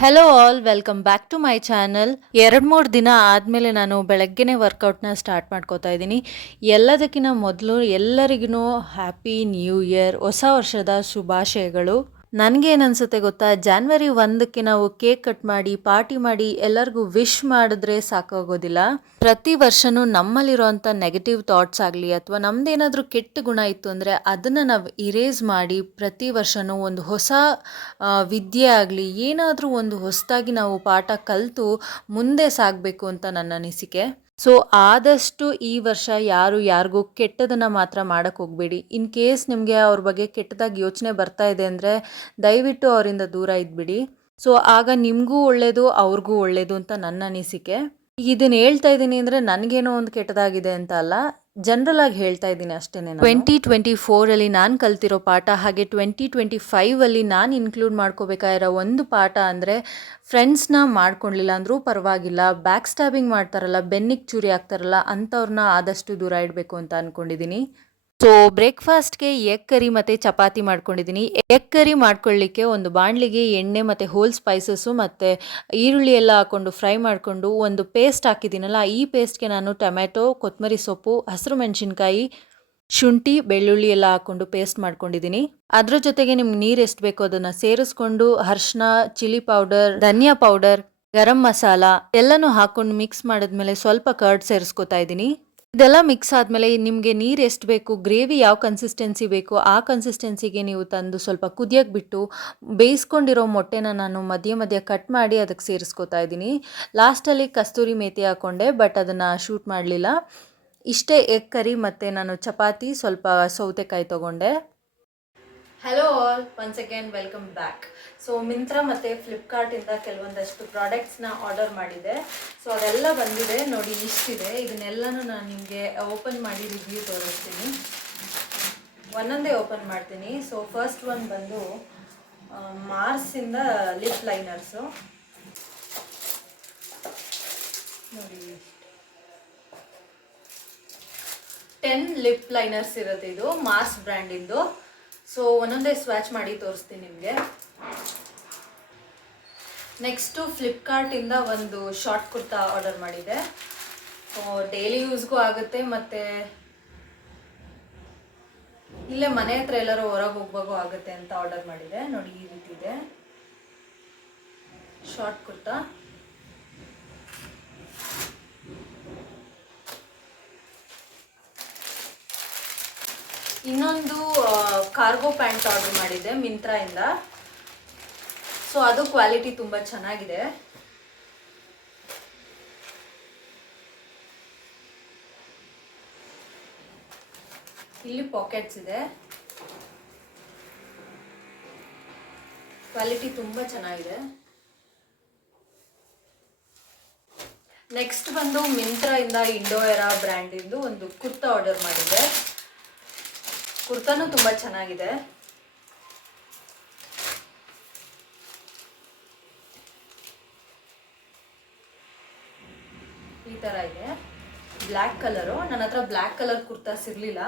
Hello all welcome back to my channel. 2-3 ದಿನ ಆದಮೇಲೆ ನಾನು ಬೆಳಗ್ಗೆನೇ ವರ್ಕೌಟ್ನ ಸ್ಟಾರ್ಟ್ ಮಾಡ್ಕೋತಾ ಇದ್ದೀನಿ. ಎಲ್ಲದಕ್ಕಿಂತ ಮೊದಲು ಎಲ್ಲರಿಗೂ ಹ್ಯಾಪಿ ನ್ಯೂ ಇಯರ್, ಹೊಸ ವರ್ಷದ ಶುಭಾಶಯಗಳು. ನನಗೇನನ್ಸುತ್ತೆ ಗೊತ್ತಾ, ಜಾನ್ವರಿ 1ಕ್ಕೆ ನಾವು ಕೇಕ್ ಕಟ್ ಮಾಡಿ ಪಾರ್ಟಿ ಮಾಡಿ ಎಲ್ಲರಿಗೂ ವಿಶ್ ಮಾಡಿದ್ರೆ ಸಾಕಾಗೋದಿಲ್ಲ. ಪ್ರತಿ ವರ್ಷನೂ ನಮ್ಮಲ್ಲಿರುವಂಥ ನೆಗೆಟಿವ್ ಥಾಟ್ಸ್ ಆಗಲಿ ಅಥವಾ ನಮ್ದೇನಾದರೂ ಕೆಟ್ಟ ಗುಣ ಇತ್ತು ಅಂದರೆ ಅದನ್ನು ನಾವು ಇರೇಸ್ ಮಾಡಿ ಪ್ರತಿ ವರ್ಷನೂ ಒಂದು ಹೊಸ ವಿದ್ಯೆ ಆಗಲಿ ಏನಾದರೂ ಒಂದು ಹೊಸದಾಗಿ ನಾವು ಪಾಠ ಕಲಿತು ಮುಂದೆ ಸಾಗಬೇಕು ಅಂತ ನನ್ನ ಅನಿಸಿಕೆ. ಸೊ ಆದಷ್ಟು ಈ ವರ್ಷ ಯಾರಿಗೂ ಕೆಟ್ಟದನ್ನು ಮಾತ್ರ ಮಾಡೋಕ್ಕೆ ಹೋಗಬೇಡಿ. ಇನ್ ಕೇಸ್ ನಿಮಗೆ ಅವ್ರ ಬಗ್ಗೆ ಕೆಟ್ಟದಾಗಿ ಯೋಚನೆ ಬರ್ತಾ ಇದೆ ಅಂದರೆ ದಯವಿಟ್ಟು ಅವರಿಂದ ದೂರ ಇದ್ಬಿಡಿ. ಸೊ ಆಗ ನಿಮಗೂ ಒಳ್ಳೆಯದು, ಅವ್ರಿಗೂ ಒಳ್ಳೆಯದು ಅಂತ ನನ್ನ ಅನಿಸಿಕೆ. ಈಗ ಇದನ್ನು ಹೇಳ್ತಾ ಇದ್ದೀನಿ ಅಂದರೆ ನನಗೇನೋ ಒಂದು ಕೆಟ್ಟದಾಗಿದೆ ಅಂತ ಅಲ್ಲ, ಜನರಲ್ ಆಗಿ ಹೇಳ್ತಾ ಇದ್ದೀನಿ ಅಷ್ಟೇ. 2024ಅಲ್ಲಿ ನಾನು ಕಲ್ತಿರೋ ಪಾಠ ಹಾಗೆ 2025ಅಲ್ಲಿ ನಾನು ಇನ್ಕ್ಲೂಡ್ ಮಾಡ್ಕೋಬೇಕಾಗಿರೋ ಒಂದು ಪಾಠ ಅಂದರೆ ಫ್ರೆಂಡ್ಸ್ನ ಮಾಡ್ಕೊಳ್ಳಿಲ್ಲ ಅಂದರೂ ಪರವಾಗಿಲ್ಲ, ಬ್ಯಾಕ್ ಸ್ಟ್ಯಾಬಿಂಗ್ ಮಾಡ್ತಾರಲ್ಲ, ಬೆನ್ನಿಗೆ ಚೂರಿ ಆಗ್ತಾರಲ್ಲ ಅಂಥವ್ರನ್ನ ಆದಷ್ಟು ದೂರ ಇಡಬೇಕು ಅಂತ ಅಂದ್ಕೊಂಡಿದ್ದೀನಿ. ಸೊ ಬ್ರೇಕ್ಫಾಸ್ಟ್ಗೆ ಎಗ್ ಕರಿ ಮತ್ತು ಚಪಾತಿ ಮಾಡ್ಕೊಂಡಿದ್ದೀನಿ. ಎಗ್ ಕರಿ ಮಾಡ್ಕೊಳ್ಳಿಕ್ಕೆ ಒಂದು ಬಾಣಲಿಗೆ ಎಣ್ಣೆ ಮತ್ತು ಹೋಲ್ ಸ್ಪೈಸಸ್ಸು ಮತ್ತು ಈರುಳ್ಳಿ ಎಲ್ಲ ಹಾಕ್ಕೊಂಡು ಫ್ರೈ ಮಾಡಿಕೊಂಡು ಒಂದು ಪೇಸ್ಟ್ ಹಾಕಿದ್ದೀನಲ್ಲ, ಈ ಪೇಸ್ಟ್ಗೆ ನಾನು ಟೊಮೆಟೊ, ಕೊತ್ತಂಬರಿ ಸೊಪ್ಪು, ಹಸಿರು ಮೆಣಸಿನ್ಕಾಯಿ, ಶುಂಠಿ, ಬೆಳ್ಳುಳ್ಳಿ ಎಲ್ಲ ಹಾಕ್ಕೊಂಡು ಪೇಸ್ಟ್ ಮಾಡ್ಕೊಂಡಿದ್ದೀನಿ. ಅದ್ರ ಜೊತೆಗೆ ನಿಮ್ಗೆ ನೀರು ಎಷ್ಟು ಬೇಕೋ ಅದನ್ನು ಸೇರಿಸ್ಕೊಂಡು ಅರಿಶಿನ, ಚಿಲ್ಲಿ ಪೌಡರ್, ಧನಿಯಾ ಪೌಡರ್, ಗರಂ ಮಸಾಲ ಎಲ್ಲನೂ ಹಾಕ್ಕೊಂಡು ಮಿಕ್ಸ್ ಮಾಡಿದ್ಮೇಲೆ ಸ್ವಲ್ಪ ಕರ್ಡ್ ಸೇರಿಸ್ಕೊತಾ ಇದ್ದೀನಿ. ಇದೆಲ್ಲ ಮಿಕ್ಸ್ ಆದಮೇಲೆ ನಿಮಗೆ ನೀರು ಎಷ್ಟು ಬೇಕು, ಗ್ರೇವಿ ಯಾವ ಕನ್ಸಿಸ್ಟೆನ್ಸಿ ಬೇಕು ಆ ಕನ್ಸಿಸ್ಟೆನ್ಸಿಗೆ ನೀವು ತಂದು ಸ್ವಲ್ಪ ಕುದಿಯೋಕ್ಕೆ ಬಿಟ್ಟು ಬೇಯಿಸ್ಕೊಂಡಿರೋ ಮೊಟ್ಟೆನ ನಾನು ಮಧ್ಯ ಕಟ್ ಮಾಡಿ ಅದಕ್ಕೆ ಸೇರಿಸ್ಕೊತಾ ಇದ್ದೀನಿ. ಲಾಸ್ಟಲ್ಲಿ ಕಸ್ತೂರಿ ಮೇಥಿ ಹಾಕ್ಕೊಂಡೆ, ಬಟ್ ಅದನ್ನು ಶೂಟ್ ಮಾಡಲಿಲ್ಲ. ಇಷ್ಟೇ ಎಗ್ ಕರಿ ಮತ್ತು ನಾನು ಚಪಾತಿ, ಸ್ವಲ್ಪ ಸೌತೆಕಾಯಿ ತೊಗೊಂಡೆ. Hello all, once again welcome back. So Myntra ಮತ್ತು ಫ್ಲಿಪ್ಕಾರ್ಟಿಂದ ಕೆಲವೊಂದಷ್ಟು ಪ್ರಾಡಕ್ಟ್ಸ್ನ ಆರ್ಡರ್ ಮಾಡಿದೆ. ಸೊ ಅದೆಲ್ಲ ಬಂದಿದೆ ನೋಡಿ, ಇಷ್ಟಿದೆ. ಇದನ್ನೆಲ್ಲನೂ ನಾನು ನಿಮಗೆ ಓಪನ್ ಮಾಡಿ ರಿವ್ಯೂ ತೋರಿಸ್ತೀನಿ. ಒಂದೊಂದೇ ಓಪನ್ ಮಾಡ್ತೀನಿ. ಸೊ ಫಸ್ಟ್ ಒನ್ ಬಂದು ಮಾರ್ಸಿಂದ ಲಿಪ್ ಲೈನರ್ಸು ನೋಡಿ, 10 ಲಿಪ್ ಲೈನರ್ಸ್ ಇರುತ್ತೆ. ಇದು ಮಾರ್ಸ್ ಬ್ರ್ಯಾಂಡಿಂದು. ಸೊ ಒಂದೊಂದೇ ಸ್ವ್ಯಾಚ್ ಮಾಡಿ ತೋರಿಸ್ತೀನಿ ನಿಮಗೆ. ನೆಕ್ಸ್ಟು ಫ್ಲಿಪ್ಕಾರ್ಟಿಂದ ಒಂದು ಶಾರ್ಟ್ ಕುರ್ತಾ ಆರ್ಡರ್ ಮಾಡಿದೆ. ಡೈಲಿ ಯೂಸ್ಗೂ ಆಗುತ್ತೆ ಮತ್ತು ಇಲ್ಲೇ ಮನೆ ಹತ್ರ ಎಲ್ಲರೂ ಹೊರಗೆ ಹೋಗುವಾಗೂ ಆಗುತ್ತೆ ಅಂತ ಆರ್ಡರ್ ಮಾಡಿದೆ. ನೋಡಿ, ಈ ರೀತಿ ಇದೆ ಶಾರ್ಟ್ ಕುರ್ತಾ. ಇನ್ನೊಂದು ಕಾರ್ಗೋ ಪ್ಯಾಂಟ್ ಆರ್ಡರ್ ಮಾಡಿದ್ದೆ ಮಿಂತ್ರಾಯಿಂದ. ಸೊ ಅದು ಕ್ವಾಲಿಟಿ ತುಂಬ ಚೆನ್ನಾಗಿದೆ. ಇಲ್ಲಿ ಪಾಕೆಟ್ಸ್ ಇದೆ, ಕ್ವಾಲಿಟಿ ತುಂಬ ಚೆನ್ನಾಗಿದೆ. ನೆಕ್ಸ್ಟ್ ಬಂದು ಮಿಂತ್ರಾಯಿಂದ ಇಂಡೋಯರಾ ಬ್ರ್ಯಾಂಡಿಂದು ಒಂದು ಕುರ್ತಾ ಆರ್ಡರ್ ಮಾಡಿದ್ದೆ. ಕುರ್ತಾನೂ ತುಂಬ ಚೆನ್ನಾಗಿದೆ. ಈ ಥರ ಇದೆ, ಬ್ಲ್ಯಾಕ್ ಕಲರು. ನನ್ನ ಹತ್ರ ಬ್ಲ್ಯಾಕ್ ಕಲರ್ ಕುರ್ತಾಸ್ ಇರಲಿಲ್ಲ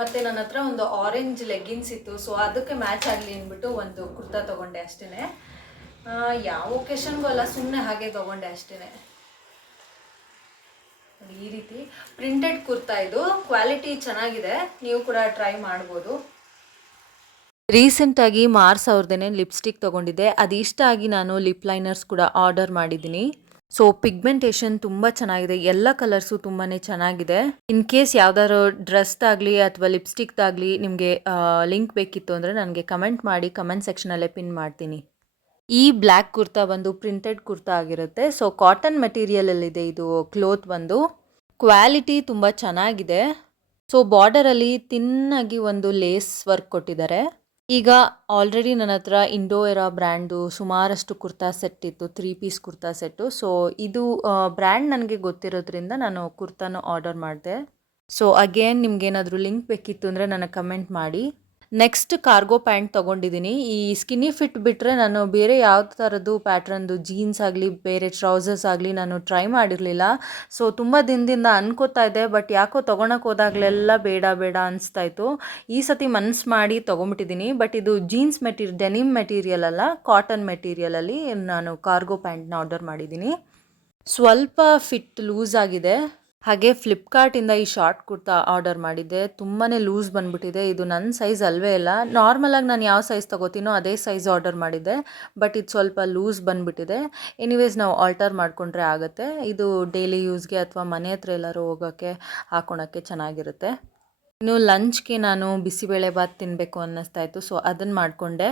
ಮತ್ತು ನನ್ನ ಹತ್ರ ಒಂದು ಆರೆಂಜ್ ಲೆಗ್ಗಿನ್ಸ್ ಇತ್ತು. ಸೊ ಅದಕ್ಕೆ ಮ್ಯಾಚ್ ಆಗಲಿ ಅಂದ್ಬಿಟ್ಟು ಒಂದು ಕುರ್ತಾ ತೊಗೊಂಡೆ ಅಷ್ಟೇ. ಯಾವ ಒಕೇಶನ್ಗೂ ಅಲ್ಲ, ಸುಮ್ಮನೆ ಹಾಗೆ ತೊಗೊಂಡೆ ಅಷ್ಟೇ. ಈ ರೀತಿ ಪ್ರಿಂಟೆಡ್ ಕುರ್ತಾ, ಇದು ಕ್ವಾಲಿಟಿ ಚೆನ್ನಾಗಿದೆ, ನೀವು ಕೂಡ ಟ್ರೈ ಮಾಡ್ಬೋದು. ರೀಸೆಂಟಾಗಿ ಮಾರ್ಸ್ ಅವ್ರದ್ದೇನೆ ಲಿಪ್ಸ್ಟಿಕ್ ತೊಗೊಂಡಿದ್ದೆ, ಅದು ಇಷ್ಟ ಆಗಿ ನಾನು ಲಿಪ್ ಲೈನರ್ಸ್ ಕೂಡ ಆರ್ಡರ್ ಮಾಡಿದ್ದೀನಿ. ಸೊ ಪಿಗ್ಮೆಂಟೇಷನ್ ತುಂಬ ಚೆನ್ನಾಗಿದೆ, ಎಲ್ಲ ಕಲರ್ಸು ತುಂಬಾ ಚೆನ್ನಾಗಿದೆ. ಇನ್ ಕೇಸ್ ಯಾವ್ದಾದ್ರು ಡ್ರೆಸ್ದಾಗಲಿ ಅಥವಾ ಲಿಪ್ಸ್ಟಿಕ್ದಾಗಲಿ ನಿಮಗೆ ಲಿಂಕ್ ಬೇಕಿತ್ತು ಅಂದರೆ ನನಗೆ ಕಮೆಂಟ್ ಮಾಡಿ, ಕಮೆಂಟ್ ಸೆಕ್ಷನಲ್ಲೇ ಪಿನ್ ಮಾಡ್ತೀನಿ. ಈ ಬ್ಲ್ಯಾಕ್ ಕುರ್ತಾ ಬಂದು ಪ್ರಿಂಟೆಡ್ ಕುರ್ತಾ ಆಗಿರುತ್ತೆ. ಸೊ ಕಾಟನ್ ಮೆಟೀರಿಯಲಲ್ಲಿದೆ ಇದು ಕ್ಲೋತ್ ಬಂದು. ಕ್ವಾಲಿಟಿ ತುಂಬ ಚೆನ್ನಾಗಿದೆ. ಸೊ ಬಾರ್ಡರಲ್ಲಿ ತಿನ್ನಾಗಿ ಒಂದು ಲೇಸ್ ವರ್ಕ್ ಕೊಟ್ಟಿದ್ದಾರೆ. ಈಗ ಆಲ್ರೆಡಿ ನನ್ನ ಹತ್ರ ಇಂಡೋಯರಾ ಬ್ರ್ಯಾಂಡು ಸುಮಾರಷ್ಟು ಕುರ್ತಾ ಸೆಟ್ ಇತ್ತು, 3 ಪೀಸ್ ಕುರ್ತಾ ಸೆಟ್ಟು. ಸೊ ಇದು ಬ್ರ್ಯಾಂಡ್ ನನಗೆ ಗೊತ್ತಿರೋದ್ರಿಂದ ನಾನು ಕುರ್ತಾನು ಆರ್ಡರ್ ಮಾಡಿದೆ. ಸೊ ಅಗೇನ್ ನಿಮ್ಗೇನಾದರೂ ಲಿಂಕ್ ಬೇಕಿತ್ತು ಅಂದರೆ ನನಗೆ ಕಮೆಂಟ್ ಮಾಡಿ. ನೆಕ್ಸ್ಟ್ ಕಾರ್ಗೋ ಪ್ಯಾಂಟ್ ತೊಗೊಂಡಿದ್ದೀನಿ. ಈ ಸ್ಕಿನ್ನಿ ಫಿಟ್ ಬಿಟ್ಟರೆ ನಾನು ಬೇರೆ ಯಾವ ಥರದ್ದು ಪ್ಯಾಟ್ರನ್ದು ಜೀನ್ಸ್ ಆಗಲಿ ಬೇರೆ ಟ್ರೌಸರ್ಸ್ ಆಗಲಿ ನಾನು ಟ್ರೈ ಮಾಡಿರಲಿಲ್ಲ. ಸೊ ತುಂಬ ದಿನದಿಂದ ಅನ್ಕೋತಾ ಇದ್ದೆ, ಬಟ್ ಯಾಕೋ ತೊಗೊಳಕ್ಕೆ ಹೋದಾಗಲೆಲ್ಲ ಬೇಡ ಬೇಡ ಅನಿಸ್ತಾ ಇತ್ತು. ಈ ಸತಿ ಮನ್ಸು ಮಾಡಿ ತೊಗೊಂಬಿಟ್ಟಿದ್ದೀನಿ. ಬಟ್ ಇದು ಜೀನ್ಸ್ ಡೆನಿಮ್ ಮೆಟೀರಿಯಲ್ ಅಲ್ಲ, ಕಾಟನ್ ಮೆಟೀರಿಯಲಲ್ಲಿ ನಾನು ಕಾರ್ಗೋ ಪ್ಯಾಂಟ್ನ ಆರ್ಡರ್ ಮಾಡಿದ್ದೀನಿ. ಸ್ವಲ್ಪ ಫಿಟ್ ಲೂಸ್ ಆಗಿದೆ. ಹಾಗೆ ಫ್ಲಿಪ್ಕಾರ್ಟಿಂದ ಈ ಶಾರ್ಟ್ ಕುರ್ತಾ ಆರ್ಡರ್ ಮಾಡಿದ್ದೆ. ತುಂಬಾ ಲೂಸ್ ಬಂದುಬಿಟ್ಟಿದೆ. ಇದು ನನ್ನ ಸೈಜ್ ಅಲ್ವೇ ಇಲ್ಲ. ನಾರ್ಮಲಾಗಿ ನಾನು ಯಾವ ಸೈಜ್ ತೊಗೋತೀನೋ ಅದೇ ಸೈಜ್ ಆರ್ಡರ್ ಮಾಡಿದ್ದೆ, ಬಟ್ ಇದು ಸ್ವಲ್ಪ ಲೂಸ್ ಬಂದುಬಿಟ್ಟಿದೆ. ಎನಿವೇಸ್ ನಾವು ಆಲ್ಟರ್ ಮಾಡಿಕೊಂಡ್ರೆ ಆಗುತ್ತೆ. ಇದು ಡೈಲಿ ಯೂಸ್ಗೆ ಅಥವಾ ಮನೆ ಹತ್ರ ಎಲ್ಲರೂ ಹೋಗೋಕ್ಕೆ ಹಾಕೊಳಕ್ಕೆ ಚೆನ್ನಾಗಿರುತ್ತೆ. ಇನ್ನು ಲಂಚ್ಗೆ ನಾನು ಬಿಸಿಬೇಳೆಬಾತ್ ತಿನ್ನಬೇಕು ಅನ್ನಿಸ್ತಾ ಇತ್ತು, ಸೊ ಅದನ್ನು ಮಾಡಿಕೊಂಡೆ.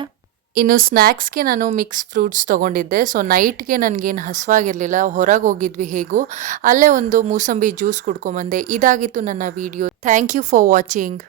ಇನ್ನು ಸ್ನ್ಯಾಕ್ಸ್ಗೆ ನಾನು ಮಿಕ್ಸ್ ಫ್ರೂಟ್ಸ್ ತೊಗೊಂಡಿದ್ದೆ. ಸೊ ನೈಟ್ಗೆ ನನಗೇನು ಹಸಿವಾಗಿರಲಿಲ್ಲ, ಹೊರಗೆ ಹೋಗಿದ್ವಿ ಹೇಗೂ, ಅಲ್ಲೇ ಒಂದು ಮೂಸಂಬಿ ಜ್ಯೂಸ್ ಕುಡ್ಕೊಂಬಂದೆ. ಇದಾಗಿತ್ತು ನನ್ನ video. Thank you for watching.